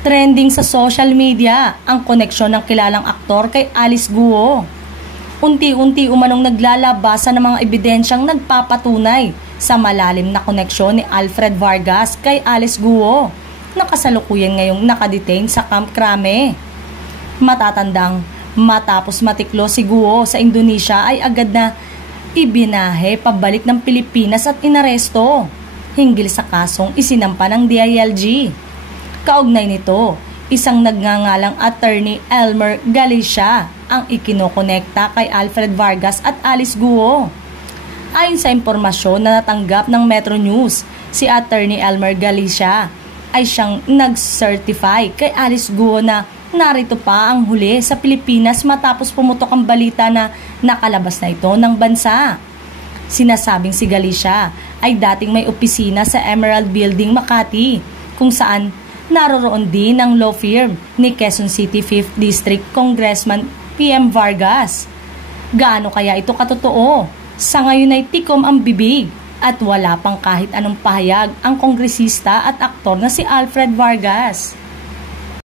Trending sa social media ang koneksyon ng kilalang aktor kay Alice Guo. Unti-unti umanong naglalabasan ng mga ebidensyang nagpapatunay sa malalim na koneksyon ni Alfred Vargas kay Alice Guo na kasalukuyan ngayong nakadetain sa Camp Crame. Matatandang matapos matiklo si Guo sa Indonesia ay agad na ibinahe pabalik ng Pilipinas at inaresto hinggil sa kasong isinampa ng DILG. Kaugnay nito, isang nagngangalang attorney Elmer Galicia ang ikinokonekta kay Alfred Vargas at Alice Guo. Ayon sa impormasyon na natanggap ng Metro News, si attorney Elmer Galicia ay siyang nag-certify kay Alice Guo na narito pa ang huli sa Pilipinas matapos pumutok ang balita na nakalabas na ito ng bansa. Sinasabing si Galicia ay dating may opisina sa Emerald Building, Makati, kung saan naroroon din ang law firm ni Quezon City 5th District Congressman PM Vargas. Gaano kaya ito katotoo? Sa ngayon ay tikom ang bibig at wala pang kahit anong pahayag ang kongresista at aktor na si Alfred Vargas.